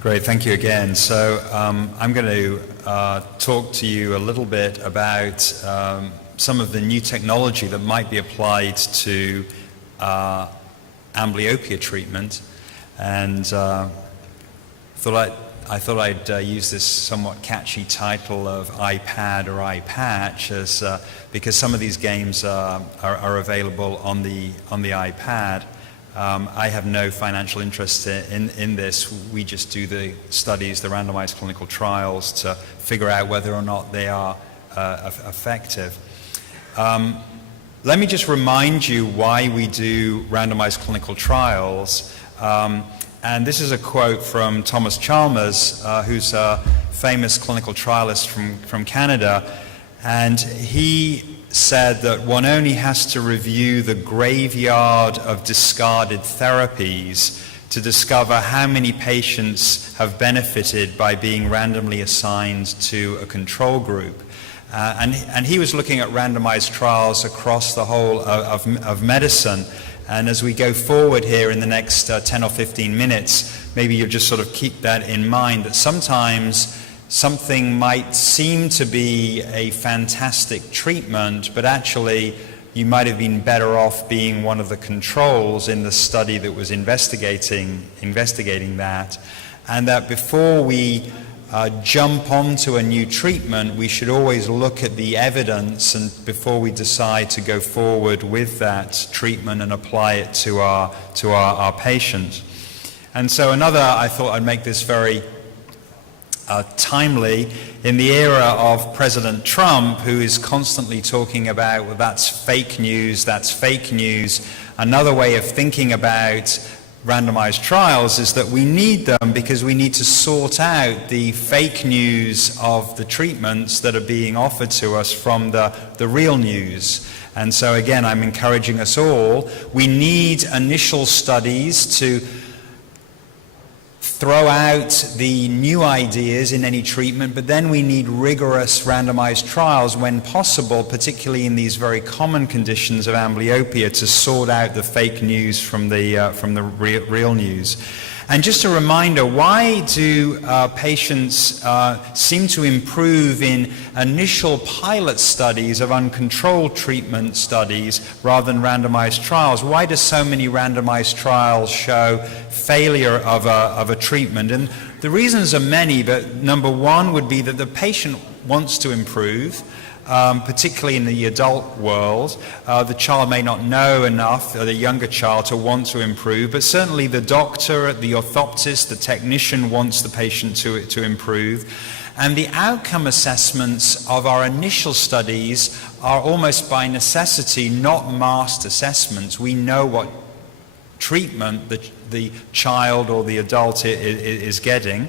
Great, thank you again. So I'm going to talk to you a little bit about some of the new technology that might be applied to amblyopia treatment, and I thought I'd use this somewhat catchy title of iPad or iPatch, because some of these games are available on the iPad. I have no financial interest in this. We just do the studies, the randomized clinical trials, to figure out whether or not they are effective. Let me just remind you why we do randomized clinical trials. And this is a quote from Thomas Chalmers, who's a famous clinical trialist from Canada. And he said that one only has to review the graveyard of discarded therapies to discover how many patients have benefited by being randomly assigned to a control group. And he was looking at randomized trials across the whole of medicine. And as we go forward here in the next 10 or 15 minutes, maybe you'll just sort of keep that in mind, that sometimes something might seem to be a fantastic treatment, but actually you might have been better off being one of the controls in the study that was investigating that. And that before we jump onto a new treatment, we should always look at the evidence and before we decide to go forward with that treatment and apply it to our patient. And so I thought I'd make this very timely in the era of President Trump, who is constantly talking about, well, that's fake news. Another way of thinking about randomized trials is that we need them because we need to sort out the fake news of the treatments that are being offered to us from the real news. And so again, I'm encouraging us all, we need initial studies to throw out the new ideas in any treatment, but then we need rigorous randomized trials when possible, particularly in these very common conditions of amblyopia, to sort out the fake news from the real news. And just a reminder, why do patients seem to improve in initial pilot studies of uncontrolled treatment studies rather than randomized trials? Why do so many randomized trials show failure of a treatment? And the reasons are many, but number one would be that the patient wants to improve. Particularly in the adult world, the child may not know enough, or the younger child, to want to improve, but certainly the doctor, the orthoptist, the technician wants the patient to improve. And the outcome assessments of our initial studies are almost by necessity not masked assessments. We know what treatment the child or the adult is getting.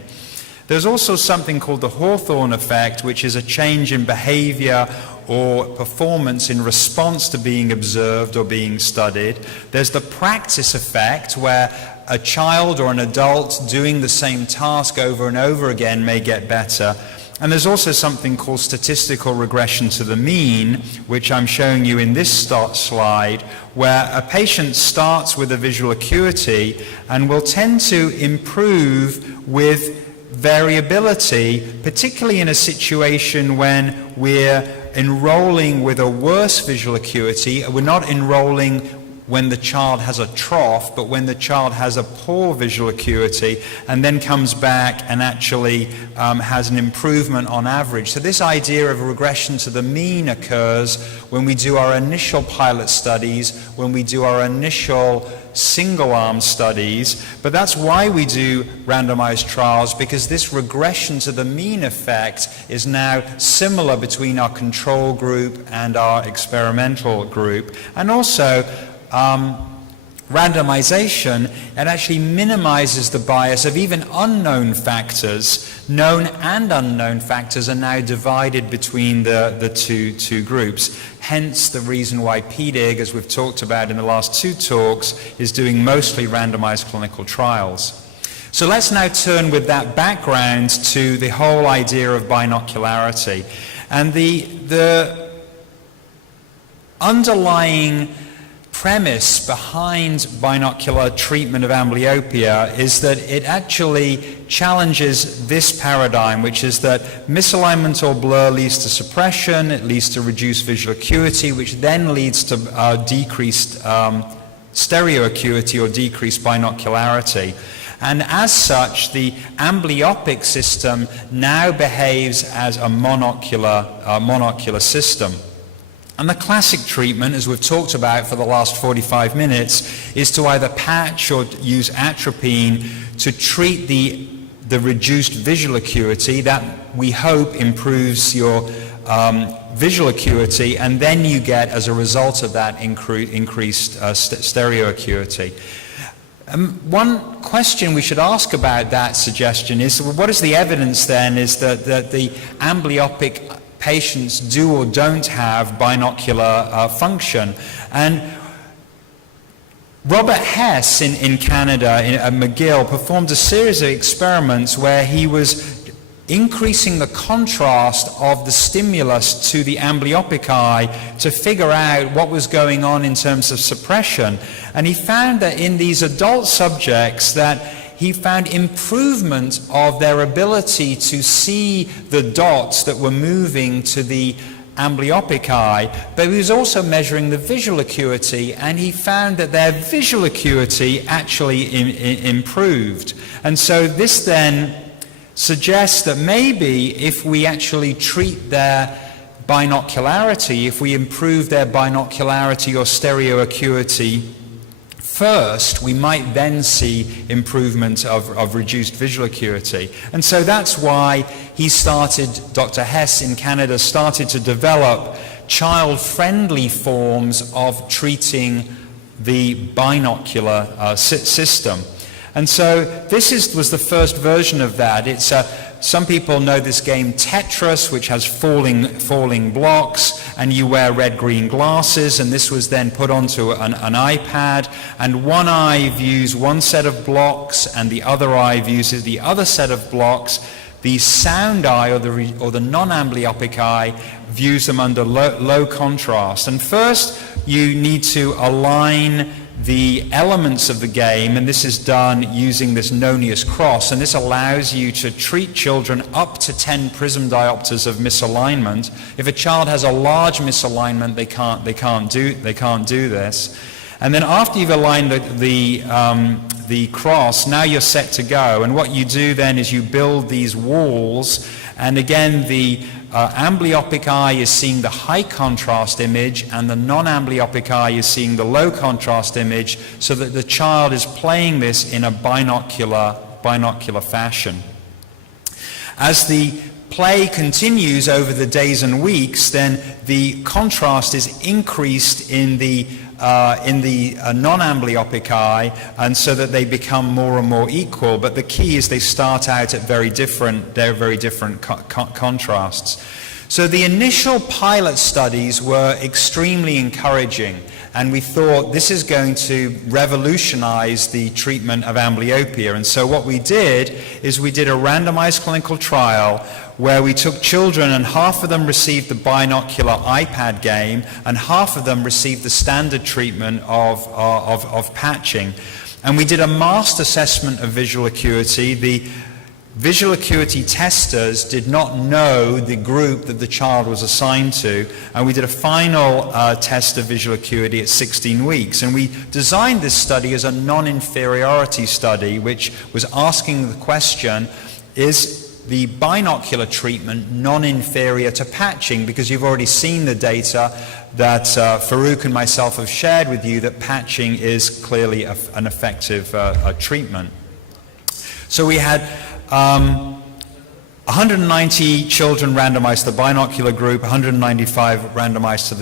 There's also something called the Hawthorne effect, which is a change in behavior or performance in response to being observed or being studied. There's the practice effect, where a child or an adult doing the same task over and over again may get better. And there's also something called statistical regression to the mean, which I'm showing you in this slide, where a patient starts with a visual acuity and will tend to improve with variability, particularly in a situation when we're enrolling with a worse visual acuity. We're not enrolling when the child has a trough, but when the child has a poor visual acuity and then comes back and actually has an improvement on average. So this idea of regression to the mean occurs when we do our initial pilot studies, when we do our initial single-arm studies, but that's why we do randomized trials, because this regression to the mean effect is now similar between our control group and our experimental group. And also, randomization, it actually minimizes the bias of even unknown factors. Known and unknown factors are now divided between the two groups. Hence the reason why PDIG, as we've talked about in the last two talks, is doing mostly randomized clinical trials. So let's now turn with that background to the whole idea of binocularity. And the underlying premise behind binocular treatment of amblyopia is that it actually challenges this paradigm, which is that misalignment or blur leads to suppression, it leads to reduced visual acuity, which then leads to decreased stereo acuity or decreased binocularity. And as such, the amblyopic system now behaves as a monocular system. And the classic treatment, as we've talked about for the last 45 minutes, is to either patch or use atropine to treat the reduced visual acuity. That, we hope, improves your visual acuity, and then you get, as a result of that, increased stereo acuity. One question we should ask about that suggestion is, well, what is the evidence then is that the amblyopic patients do or don't have binocular function? And Robert Hess in Canada, at McGill, performed a series of experiments where he was increasing the contrast of the stimulus to the amblyopic eye to figure out what was going on in terms of suppression. And he found that in these adult subjects that he found improvement of their ability to see the dots that were moving to the amblyopic eye, but he was also measuring the visual acuity, and he found that their visual acuity actually improved. And so this then suggests that maybe if we actually treat their binocularity, if we improve their binocularity or stereo acuity first, we might then see improvement of reduced visual acuity. And so that's why he started, Dr. Hess in Canada, started to develop child-friendly forms of treating the binocular system. And so this was the first version of that. It's some people know this game Tetris, which has falling blocks, and you wear red-green glasses, and this was then put onto an iPad, and one eye views one set of blocks, and the other eye views the other set of blocks. The sound eye, or the non-amblyopic eye, views them under low contrast. And first, you need to align the elements of the game, and this is done using this Nonius cross, and this allows you to treat children up to 10 prism diopters of misalignment. If a child has a large misalignment, they can't do this. And then after you've aligned the cross, now you're set to go. And what you do then is you build these walls, and again the amblyopic eye is seeing the high contrast image, and the non-amblyopic eye is seeing the low contrast image, so that the child is playing this in a binocular fashion. As the play continues over the days and weeks, then the contrast is increased in the non-amblyopic eye, and so that they become more and more equal. But the key is they start out at very different contrasts. So the initial pilot studies were extremely encouraging, and we thought this is going to revolutionize the treatment of amblyopia. And so what we did is we did a randomized clinical trial where we took children, and half of them received the binocular iPad game, and half of them received the standard treatment of patching. And we did a masked assessment of visual acuity. The visual acuity testers did not know the group that the child was assigned to, and we did a final test of visual acuity at 16 weeks. And we designed this study as a non-inferiority study, which was asking the question, is the binocular treatment non-inferior to patching? Because you've already seen the data that Farouk and myself have shared with you, that patching is clearly an effective treatment. So we had 190 children randomized to the binocular group, 195 randomized to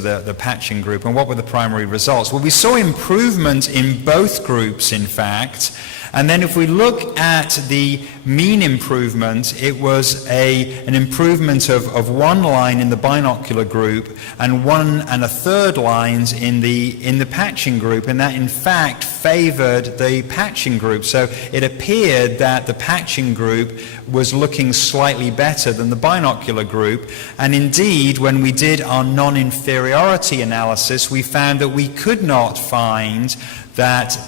the patching group. And what were the primary results? Well, we saw improvement in both groups, in fact. And then if we look at the mean improvement, it was an improvement of 1 line in the binocular group and 1 1/3 lines in the patching group, and that in fact favored the patching group. So it appeared that the patching group was looking slightly better than the binocular group. And indeed, when we did our non-inferiority analysis, we found that we could not find that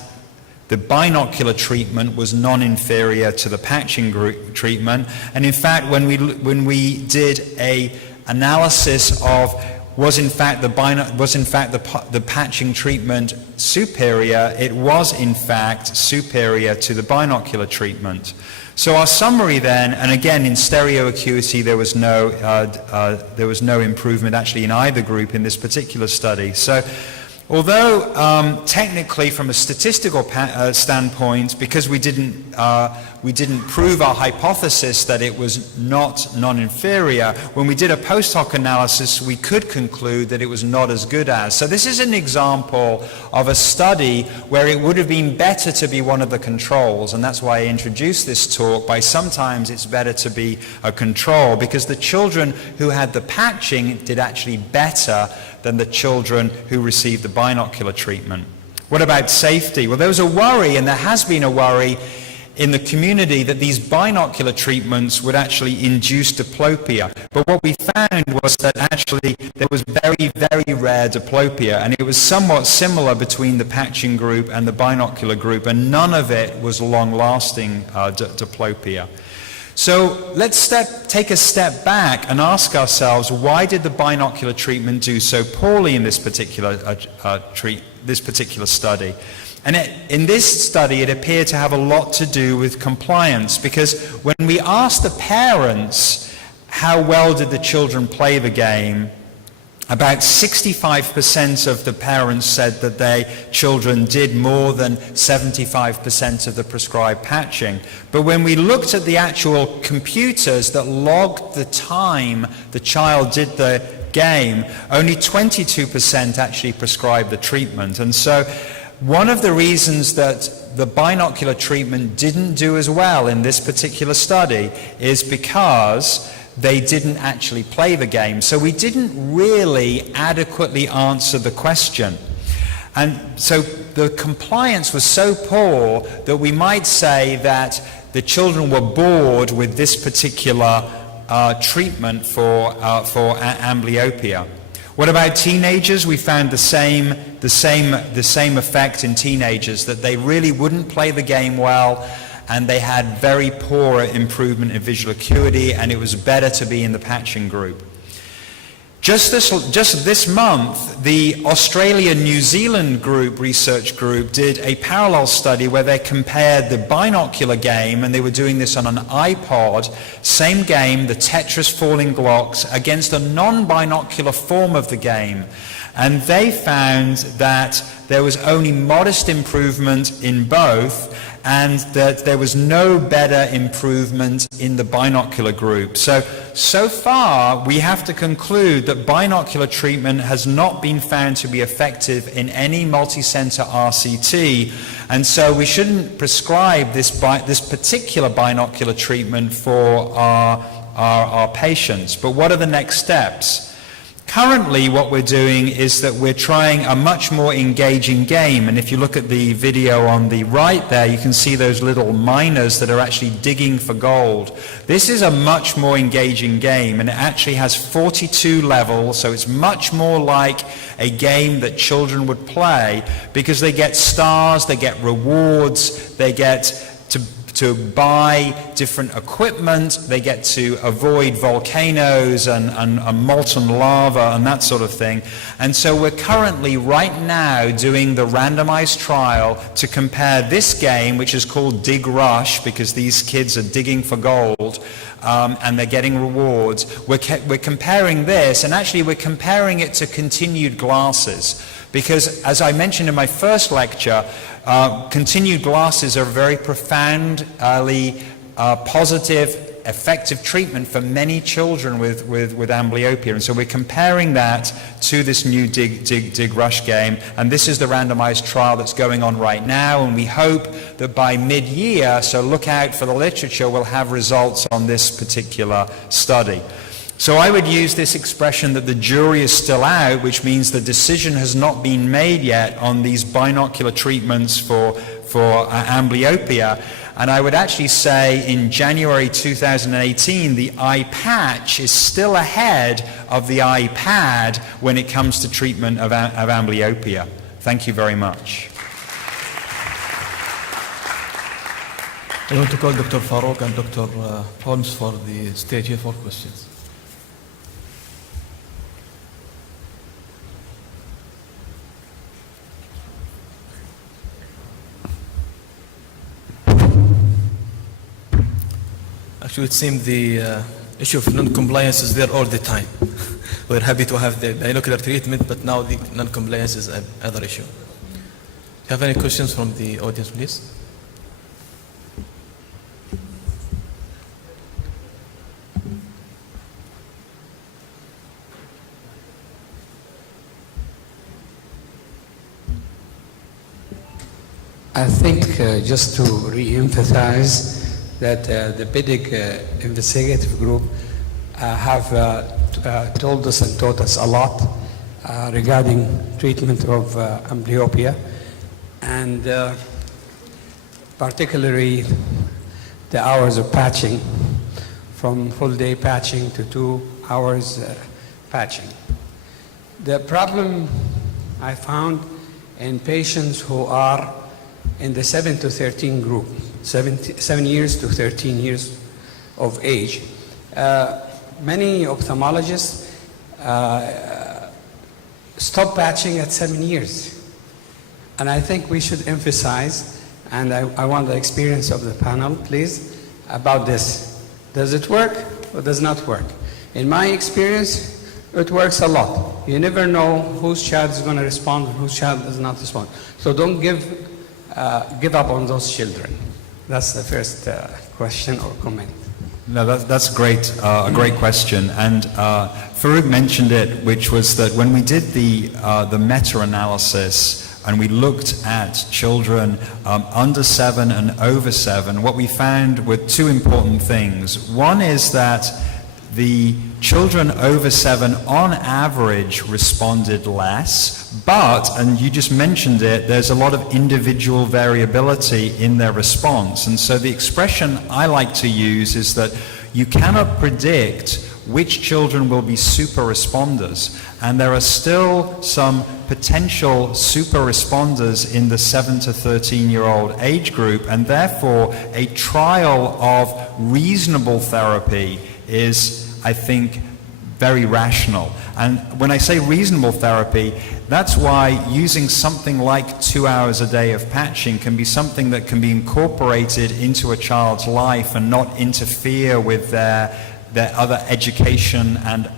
the binocular treatment was non-inferior to the patching group treatment. And in fact, when we did a analysis of was in fact the patching treatment superior, it was in fact superior to the binocular treatment. So our summary then, and again in stereo acuity there was no improvement actually in either group in this particular study. So although technically from a statistical standpoint, because we didn't prove our hypothesis that it was not non-inferior, when we did a post hoc analysis we could conclude that it was not as good as. So this is an example of a study where it would have been better to be one of the controls, and that's why I introduced this talk by sometimes it's better to be a control, because the children who had the patching did actually better than the children who received the binocular treatment. What about safety? Well, there was a worry, and there has been a worry in the community, that these binocular treatments would actually induce diplopia. But what we found was that actually there was very, very rare diplopia, and it was somewhat similar between the patching group and the binocular group, and none of it was long-lasting diplopia. So let's take a step back and ask ourselves, why did the binocular treatment do so poorly in this particular study? And in this study, it appeared to have a lot to do with compliance, because when we asked the parents how well did the children play the game, about 65% of the parents said that their children did more than 75% of the prescribed patching. But when we looked at the actual computers that logged the time the child did the game, only 22% actually prescribed the treatment. And so one of the reasons that the binocular treatment didn't do as well in this particular study is because they didn't actually play the game. So we didn't really adequately answer the question. And so the compliance was so poor that we might say that the children were bored with this particular treatment for amblyopia. What about teenagers? We found the same effect in teenagers, that they really wouldn't play the game well, and they had very poor improvement in visual acuity, and it was better to be in the patching group. Just this month, the Australia-New Zealand research group did a parallel study where they compared the binocular game, and they were doing this on an iPod, same game, the Tetris Falling Blocks, against a non-binocular form of the game. And they found that there was only modest improvement in both, and that there was no better improvement in the binocular group. So far we have to conclude that binocular treatment has not been found to be effective in any multi-center RCT, and so we shouldn't prescribe this particular binocular treatment for our patients. But what are the next steps? Currently what we're doing is that we're trying a much more engaging game, and if you look at the video on the right there, you can see those little miners that are actually digging for gold. This is a much more engaging game, and it actually has 42 levels, so it's much more like a game that children would play, because they get stars, they get rewards, they get to buy different equipment, they get to avoid volcanoes and molten lava and that sort of thing. And so we're currently right now doing the randomized trial to compare this game, which is called Dig Rush, because these kids are digging for gold, and they're getting rewards. We're comparing this, and actually we're comparing it to continued glasses, because as I mentioned in my first lecture, continued glasses are very profoundly positive effective treatment for many children with amblyopia. And so we're comparing that to this new dig rush game, and this is the randomized trial that's going on right now, and we hope that by mid-year, so look out for the literature, we'll have results on this particular study. So I would use this expression that the jury is still out, which means the decision has not been made yet on these binocular treatments for amblyopia. And I would actually say in January 2018, the eye patch is still ahead of the iPad when it comes to treatment of amblyopia. Thank you very much. I want to call Dr. Farouk and Dr. Holmes for the stage here for questions. Actually, it seems the issue of non-compliance is there all the time. We're happy to have the binocular treatment, but now the non-compliance is another issue. Do you have any questions from the audience, please? I think just to re-emphasize that the PEDIC investigative group have told us and taught us a lot regarding treatment of amblyopia, and particularly the hours of patching, from full day patching to 2 hours patching. The problem I found in patients who are in the 7 to 13 group, 7 years to 13 years of age. Many ophthalmologists stop patching at 7 years. And I think we should emphasize, and I want the experience of the panel, please, about this. Does it work or does not work? In my experience, it works a lot. You never know whose child is going to respond and whose child does not respond. So don't give up on those children. That's the first question or comment. No, that's great, a great question. And Farouk mentioned it, which was that when we did the meta-analysis and we looked at children under 7 and over 7, what we found were 2 important things. One is that the children over 7 on average responded less, but, and you just mentioned it, there's a lot of individual variability in their response. And so the expression I like to use is that you cannot predict which children will be super responders. And there are still some potential super responders in the 7 to 13-year-old age group, and therefore a trial of reasonable therapy is, I think, very rational. And when I say reasonable therapy, that's why using something like 2 hours a day of patching can be something that can be incorporated into a child's life and not interfere with their other education and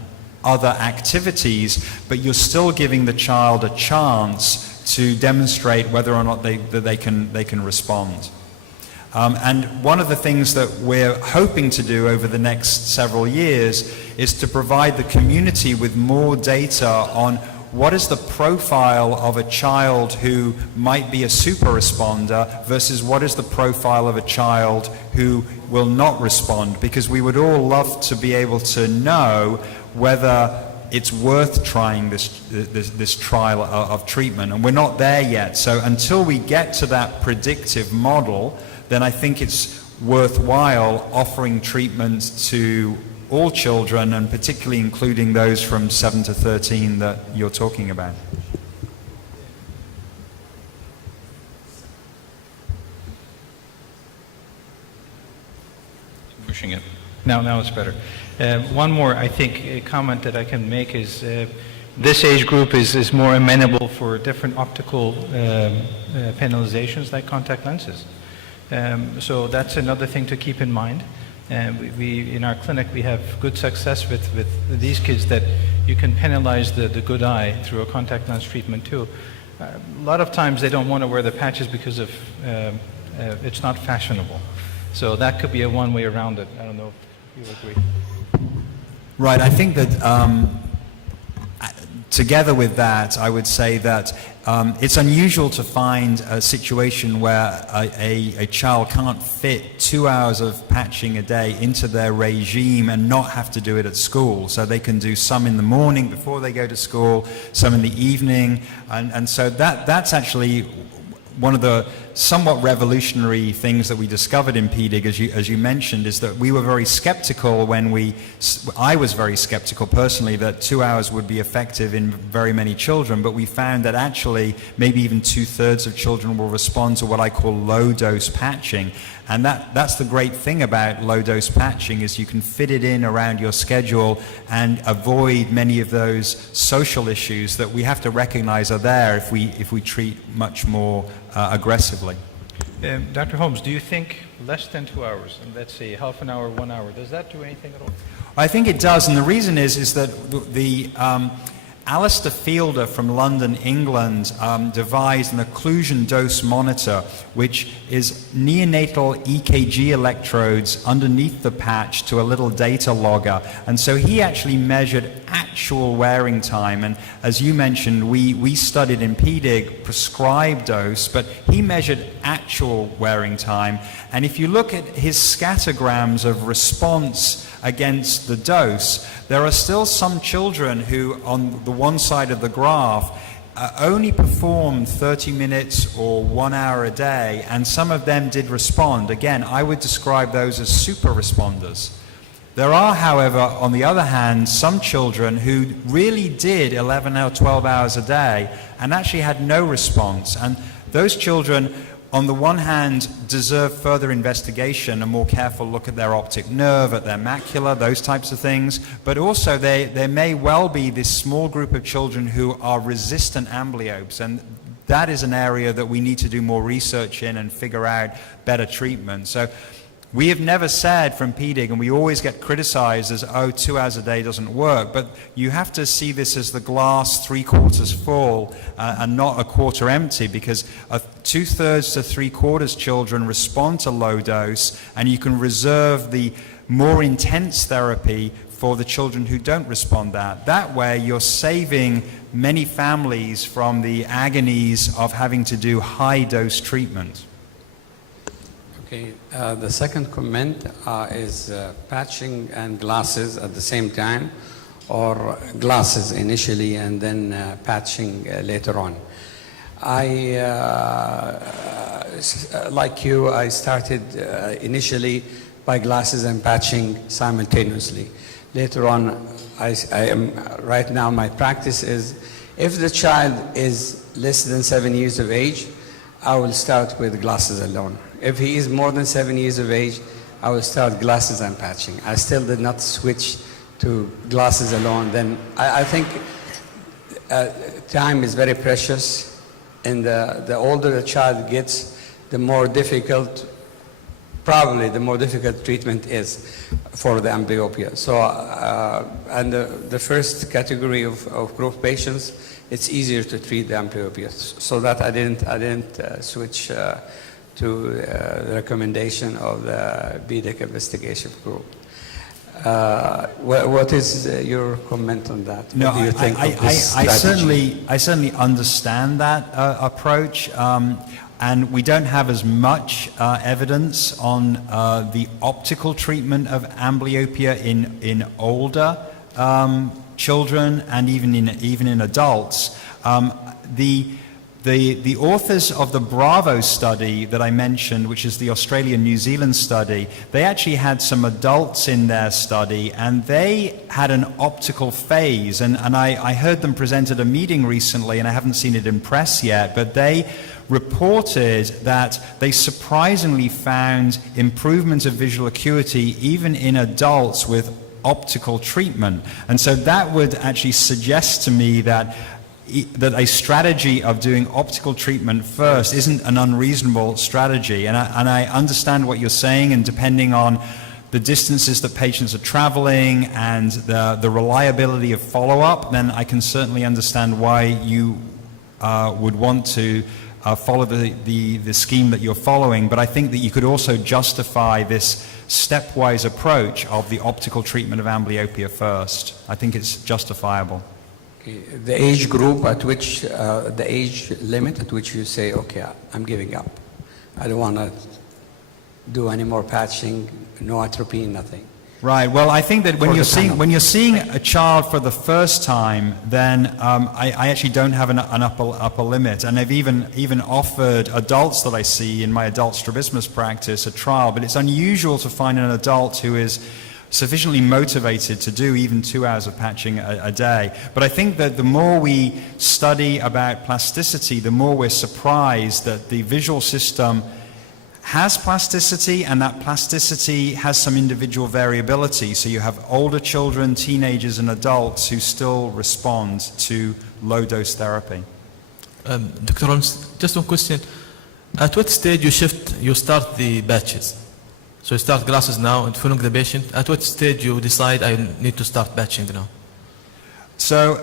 other activities, but you're still giving the child a chance to demonstrate whether or not they can respond. And one of the things that we're hoping to do over the next several years is to provide the community with more data on what is the profile of a child who might be a super responder versus what is the profile of a child who will not respond, because we would all love to be able to know whether it's worth trying this trial of treatment, and we're not there yet. So until we get to that predictive model, then I think it's worthwhile offering treatment to all children, and particularly including those from 7 to 13 that you're talking about. Pushing it. Now it's better. One more, I think, comment that I can make is this age group is more amenable for different optical penalizations like contact lenses. So that's another thing to keep in mind. We in our clinic, we have good success with these kids that you can penalize the good eye through a contact lens treatment too. A lot of times they don't want to wear the patches because of it's not fashionable. So that could be a one way around it. I don't know you agree. Right, I think that together with that, I would say that it's unusual to find a situation where a child can't fit 2 hours of patching a day into their regime and not have to do it at school. So they can do some in the morning before they go to school, some in the evening, and so that's actually one of the somewhat revolutionary things that we discovered in PDIG, as you mentioned, is that we were very skeptical I was very skeptical personally that 2 hours would be effective in very many children, but we found that actually maybe even 2/3 of children will respond to what I call low-dose patching. And that's the great thing about low-dose patching, is you can fit it in around your schedule and avoid many of those social issues that we have to recognize are there if we treat much more aggressively. Dr. Holmes, do you think less than 2 hours, and let's say half an hour, 1 hour, does that do anything at all? I think it does, and the reason is that the Alistair Fielder from London, England, devised an occlusion dose monitor, which is neonatal EKG electrodes underneath the patch to a little data logger. And so he actually measured actual wearing time. And as you mentioned, we studied in PDIG prescribed dose, but he measured actual wearing time. And if you look at his scattergrams of response against the dose, there are still some children who, on the one side of the graph, only performed 30 minutes or 1 hour a day, and some of them did respond. Again, I would describe those as super responders. There are, however, on the other hand, some children who really did 11 or 12 hours a day and actually had no response. And those children, on the one hand, deserve further investigation, a more careful look at their optic nerve, at their macula, those types of things. But also there may well be this small group of children who are resistant amblyopes, and that is an area that we need to do more research in and figure out better treatment. So we have never said from PDIG, and we always get criticized as, 2 hours a day doesn't work, but you have to see this as the glass 3/4 full and not a quarter empty, because 2/3 to 3/4 children respond to low dose, and you can reserve the more intense therapy for the children who don't respond that way. You're saving many families from the agonies of having to do high dose treatment. Okay, the second comment is patching and glasses at the same time, or glasses initially and then patching later on. Like you, I started initially by glasses and patching simultaneously. Later on, right now my practice is, if the child is less than 7 years of age, I will start with glasses alone. If he is more than 7 years of age, I will start glasses and patching. I still did not switch to glasses alone. Then I think time is very precious, and the older the child gets, the more difficult, probably the more difficult treatment is for the amblyopia. So, and the first category of group patients, it's easier to treat the amblyopia. So that I didn't switch to the recommendation of the BDIC investigation group. What is your comment on that? No, what do you think of this strategy? I certainly understand that approach, and we don't have as much evidence on the optical treatment of amblyopia in older children and even in adults. The authors of the Bravo study that I mentioned, which is the Australia-New Zealand study, they actually had some adults in their study, and they had an optical phase. And I heard them present at a meeting recently, and I haven't seen it in press yet, but they reported that they surprisingly found improvement of visual acuity even in adults with optical treatment. And so that would actually suggest to me that a strategy of doing optical treatment first isn't an unreasonable strategy. And I understand what you're saying, and depending on the distances that patients are traveling and the reliability of follow-up, then I can certainly understand why you would want to follow the scheme that you're following, but I think that you could also justify this stepwise approach of the optical treatment of amblyopia first. I think it's justifiable. Okay, the age group at which, the age limit at which you say, okay, I'm giving up. I don't want to do any more patching, no atropine, nothing. Right. Well, I think that when For you're the panel. seeing a child for the first time, then I actually don't have an upper limit, and I've even offered adults that I see in my adult strabismus practice a trial. But it's unusual to find an adult who is sufficiently motivated to do even 2 hours of patching a day. But I think that the more we study about plasticity, the more we're surprised that the visual system has plasticity, and that plasticity has some individual variability. So you have older children, teenagers, and adults who still respond to low-dose therapy. Dr. Holmes, just one question. At what stage you start the batches? So you start glasses now and following the patient. At what stage you decide I need to start patching now? So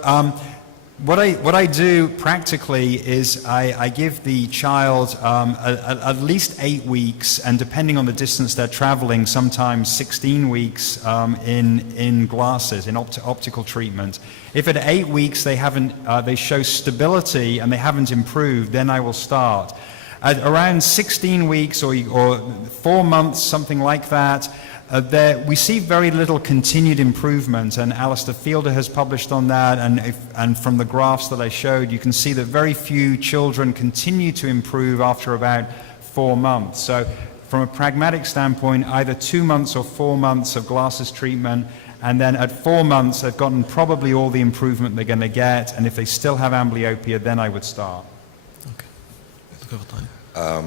what I do practically is I give the child at least 8 weeks, and depending on the distance they're traveling, sometimes 16 weeks in glasses, in optical treatment. If at 8 weeks they show stability and they haven't improved, then I will start. At around 16 weeks or 4 months, something like that, we see very little continued improvement, and Alistair Fielder has published on that, and from the graphs that I showed, you can see that very few children continue to improve after about 4 months. So from a pragmatic standpoint, either 2 months or 4 months of glasses treatment, and then at 4 months they've gotten probably all the improvement they're going to get, and if they still have amblyopia, then I would start. I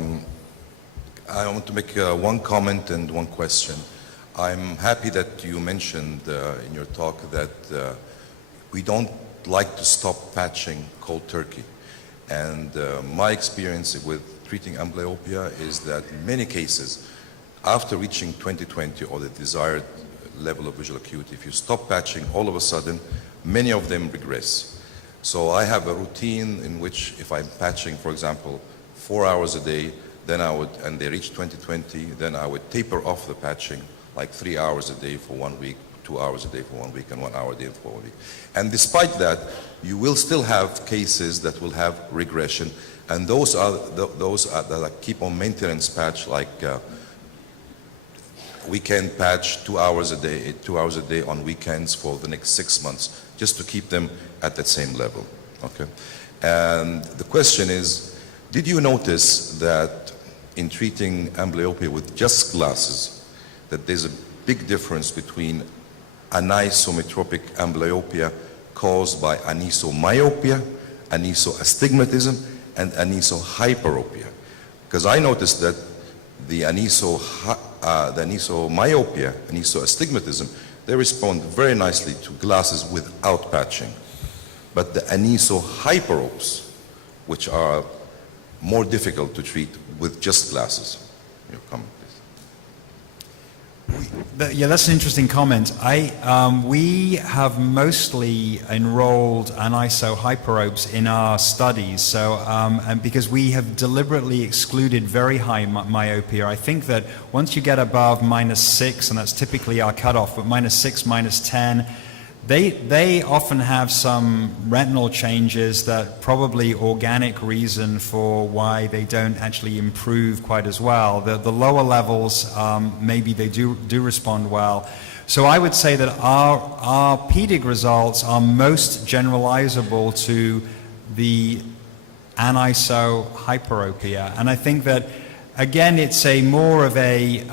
want to make one comment and one question. I'm happy that you mentioned in your talk that we don't like to stop patching cold turkey. And my experience with treating amblyopia is that in many cases, after reaching 20/20 or the desired level of visual acuity, if you stop patching, all of a sudden, many of them regress. So I have a routine in which if I'm patching, for example, 4 hours a day, then and they reach 20/20, then I would taper off the patching, like 3 hours a day for 1 week, 2 hours a day for 1 week, and 1 hour a day for 1 week. And despite that, you will still have cases that will have regression, and those are that keep on maintenance patch, like weekend patch, 2 hours a day on weekends for the next 6 months, just to keep them at that same level. Okay. And the question is, did you notice that in treating amblyopia with just glasses, that there's a big difference between anisometropic amblyopia caused by anisomyopia, anisoastigmatism, and anisohyperopia? Because I noticed that the anisomyopia, anisoastigmatism, they respond very nicely to glasses without patching. But the anisohyperopes, which are more difficult to treat with just glasses. Your comment, please. Yeah, that's an interesting comment. We have mostly enrolled anisohyperopes in our studies, so and because we have deliberately excluded very high myopia. I think that once you get above -6, and that's typically our cutoff, but -6, -10, they often have some retinal changes that probably organic reason for why they don't actually improve quite as well. The lower levels, maybe they do respond well. So I would say that our PDIG results are most generalizable to the anisohyperopia. And I think that, again, it's more of a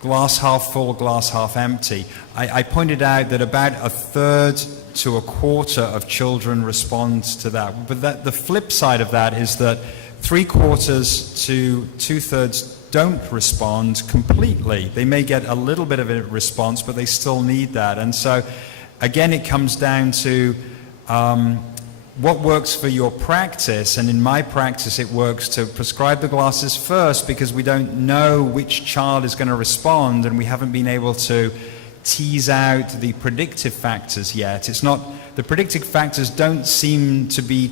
glass half full, glass half empty. I pointed out that about 1/3 to 1/4 of children respond to that. But the flip side of that is that 3/4 to 2/3 don't respond completely. They may get a little bit of a response, but they still need that. And so, again, it comes down to what works for your practice, and in my practice it works to prescribe the glasses first because we don't know which child is going to respond, and we haven't been able to tease out the predictive factors yet. The predictive factors don't seem to be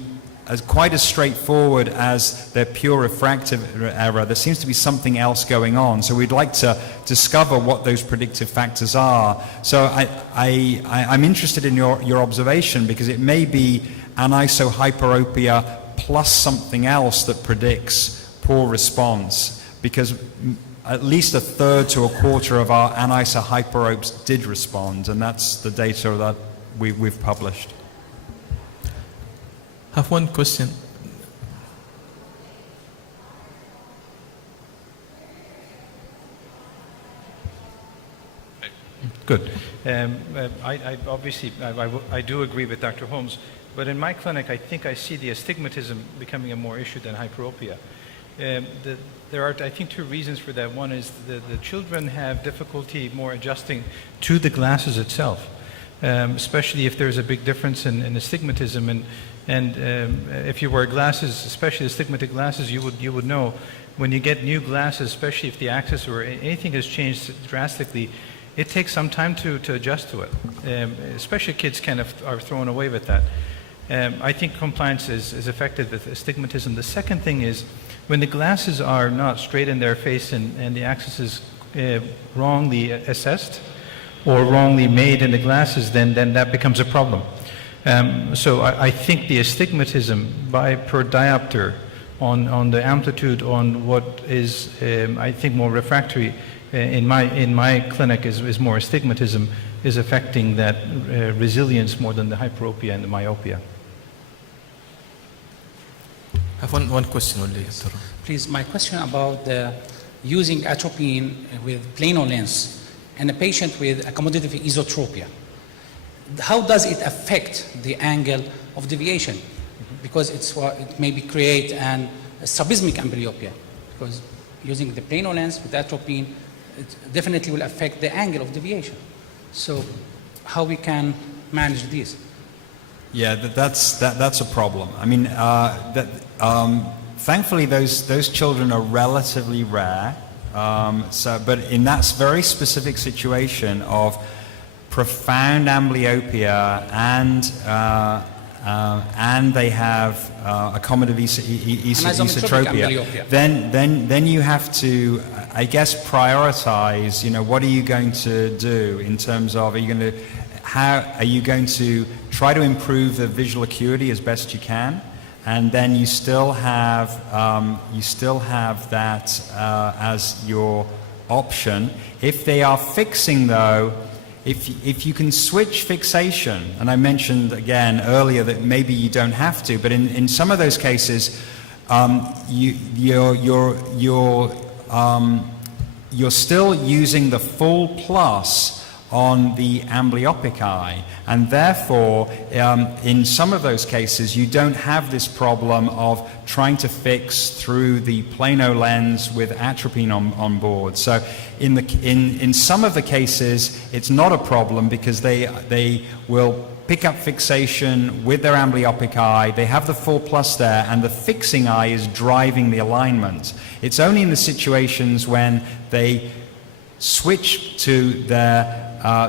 quite as straightforward as their pure refractive error. There seems to be something else going on. So we'd like to discover what those predictive factors are. So I'm interested in your observation, because it may be anisohyperopia plus something else that predicts poor response, because at least a third to a quarter of our anisohyperopes did respond, and that's the data that we've published. I have one question. Good. I do agree with Dr. Holmes, but in my clinic, I think I see the astigmatism becoming a more issue than hyperopia. There are, I think, two reasons for that. One is the children have difficulty more adjusting to the glasses itself, especially if there's a big difference in astigmatism. And if you wear glasses, especially astigmatic glasses, you would know when you get new glasses, especially if the axis or anything has changed drastically, it takes some time to adjust to it. Especially kids kind of are thrown away with that. I think compliance is affected with astigmatism. The second thing is when the glasses are not straight in their face and the axis is wrongly assessed or wrongly made in the glasses, then that becomes a problem. So I think the astigmatism per diopter on the amplitude on what is I think more refractory in my clinic is more astigmatism is affecting that resilience more than the hyperopia and the myopia. I have one question only, Dr. Please, my question about using atropine with plano lens in a patient with accommodative esotropia. How does it affect the angle of deviation? Because it maybe create a strabismic amblyopia. Because using the plano lens with atropine, it definitely will affect the angle of deviation. So how we can manage this? Yeah, that's a problem. I mean, thankfully those children are relatively rare. But in that very specific situation of profound amblyopia and they have accommodative esotropia, then you have to, I guess, prioritize. What are you going to do in terms of are you going to try to improve the visual acuity as best you can, and then you still have that as your option. If they are fixing, though, if you can switch fixation, and I mentioned again earlier that maybe you don't have to, but in some of those cases, you're still using the full plus on the amblyopic eye, and therefore in some of those cases you don't have this problem of trying to fix through the plano lens with atropine on board. So in some of the cases it's not a problem because they will pick up fixation with their amblyopic eye, they have the full plus there, and the fixing eye is driving the alignment. It's only in the situations when they switch to their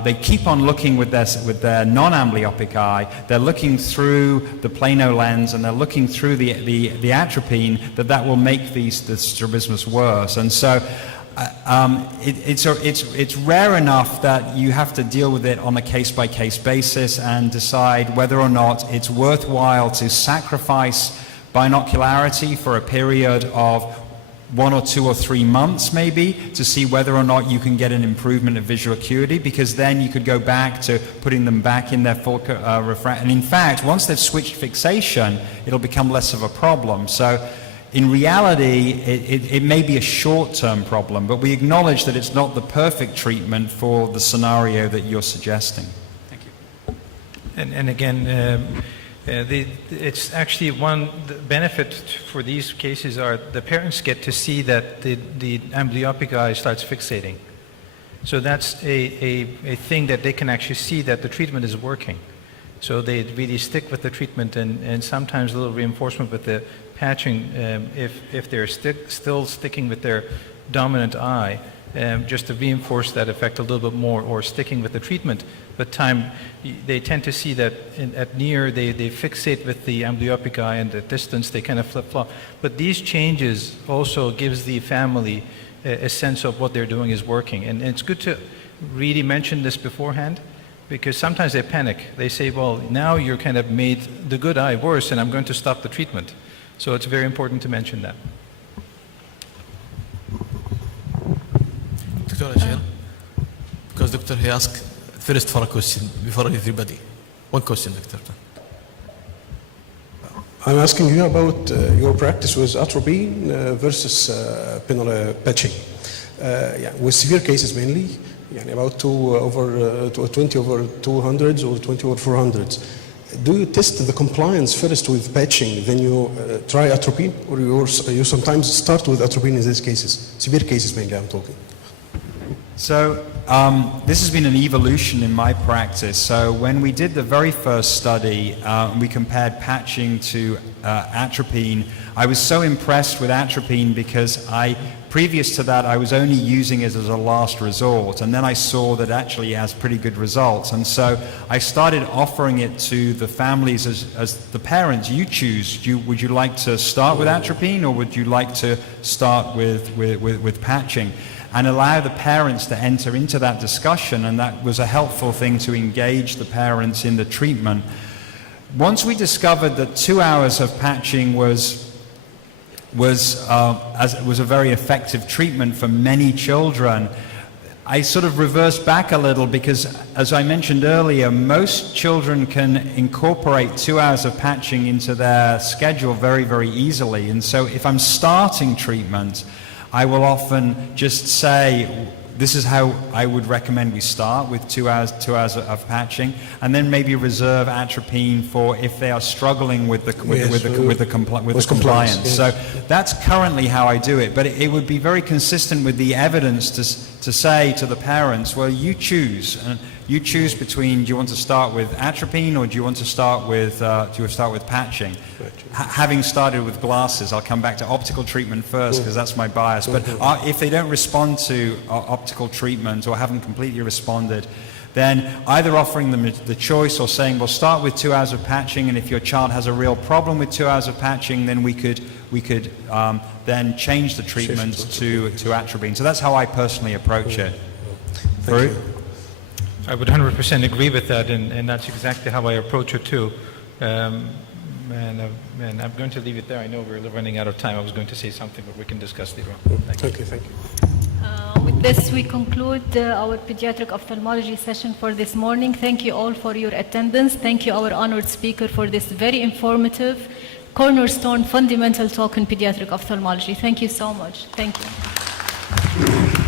they keep on looking with their non-amblyopic eye. They're looking through the plano lens and they're looking through the atropine that will make the strabismus worse. And so it's rare enough that you have to deal with it on a case-by-case basis and decide whether or not it's worthwhile to sacrifice binocularity for a period of 1 or 2 or 3 months maybe to see whether or not you can get an improvement of visual acuity, because then you could go back to putting them back in their full refract. And in fact, once they've switched fixation, it'll become less of a problem. So in reality, it may be a short-term problem, but we acknowledge that it's not the perfect treatment for the scenario that you're suggesting. Thank you. And again, it's actually the benefit for these cases are the parents get to see that the amblyopic eye starts fixating. So that's a thing that they can actually see that the treatment is working. So they really stick with the treatment, and sometimes a little reinforcement with the patching if they're still sticking with their dominant eye. just to reinforce that effect a little bit more, or sticking with the treatment. But they tend to see that at near, they fixate with the amblyopic eye, and at distance they kind of flip-flop. But these changes also gives the family a sense of what they're doing is working. And it's good to really mention this beforehand, because sometimes they panic. They say, well, now you're kind of made the good eye worse and I'm going to stop the treatment. So it's very important to mention that. Dr. Ashel, because Doctor, he asked first for a question before everybody. One question, Doctor. I'm asking you about your practice with atropine versus penile patching. With severe cases mainly, about 20 over 200s or 20 over 400s. Do you test the compliance first with patching, then you try atropine, or you sometimes start with atropine in these cases? Severe cases mainly, I'm talking. So this has been an evolution in my practice. So when we did the very first study, we compared patching to atropine. I was so impressed with atropine because previous to that, I was only using it as a last resort, and then I saw that actually it has pretty good results. And so I started offering it to the families as the parents. You choose. Would you like to start with atropine, or would you like to start with patching? And allow the parents to enter into that discussion, and that was a helpful thing to engage the parents in the treatment. Once we discovered that 2 hours of patching was a very effective treatment for many children, I sort of reversed back a little, because as I mentioned earlier, most children can incorporate 2 hours of patching into their schedule very, very easily. And so if I'm starting treatment, I will often just say, this is how I would recommend we start, with 2 hours of patching, and then maybe reserve atropine for if they are struggling with the compliance. Yes. So that's currently how I do it, but it would be very consistent with the evidence to say to the parents, well, you choose. You choose between, do you want to start with atropine, or do you want to start with patching? Having started with glasses, I'll come back to optical treatment first, because that's my bias. But if they don't respond to optical treatment, or haven't completely responded, then either offering them the choice or saying, well, start with 2 hours of patching, and if your child has a real problem with 2 hours of patching, then we could then change the treatment to atropine. So that's how I personally approach it. Farouk? I would 100% agree with that, and that's exactly how I approach it too. And I'm going to leave it there. I know we're running out of time. I was going to say something, but we can discuss later on. Thank you. Okay, thank you. With this, we conclude our pediatric ophthalmology session for this morning. Thank you all for your attendance. Thank you, our honored speaker, for this very informative, cornerstone, fundamental talk in pediatric ophthalmology. Thank you so much. Thank you.